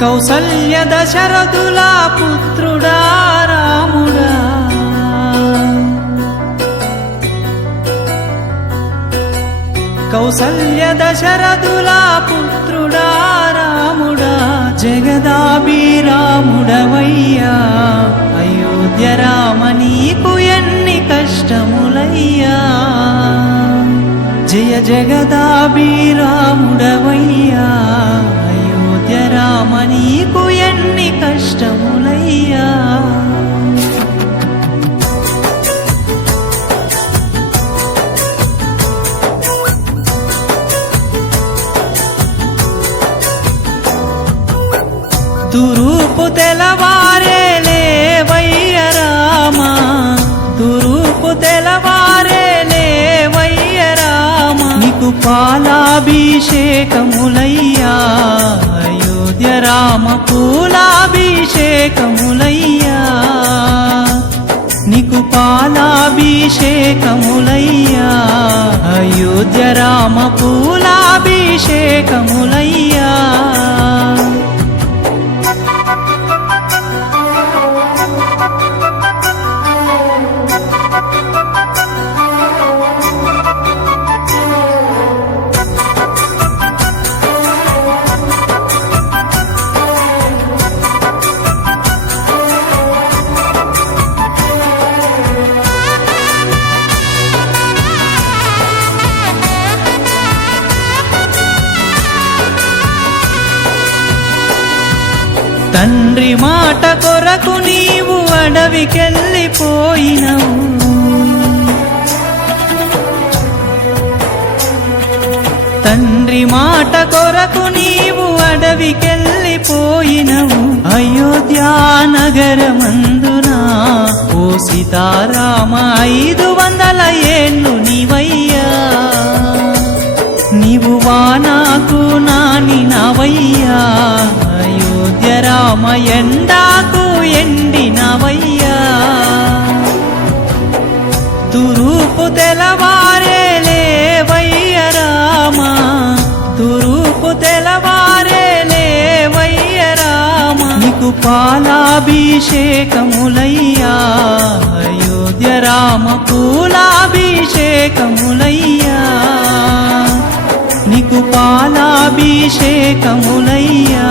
కౌసల్య దశరథులా పుత్రుడా రాముడా. కౌసల్య దశరథులా పుత్రుడా రాముడా. జగదాభిరాముడవయ్యా. అయోధ్య రామ నీకు ఎన్ని కష్టములయ్యా. జయ జగదాభిరాముడవయ్యా. అయోధ్య తురూపు తెలవారే లేవయ్య రామ. తురూపు తెలవారే లేవయ్య రామ. నీకు పాలాభిషేకములయ్యా. అయోధ్య రామ పూలాభిషేకములయ్యా. నీకు పాలాభిషేకములయ్యా. అయోధ్య రామ పూలాభిషేకములయ్యా. తండ్రి మాట కొరకు నీవు అడవికెళ్ళిపోయినవు తండ్రి మాట కొరకు నీవు అడవికెళ్ళిపోయినవు అయోధ్యా నగరమందున ఓ సీతారామ ఐదు వందల ఏళ్ళు నీవయ్యా. నీవు వా నాకు నాని నవయ్యా. రామ ఎండాకు ఎండినవయ్యా. తురూపు తెలవారే లేవయ్య రామ. తురూపు తెలవారే లేవయ్య రామ. నీకు పాలాభిషేకములయ్యా. అయోధ్య రామ పూలాభిషేకములయ్యా. పాలాభిషేకములయ్యా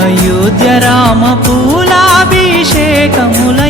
అయోధ్య రామ పూలాభిషేకములయ్యా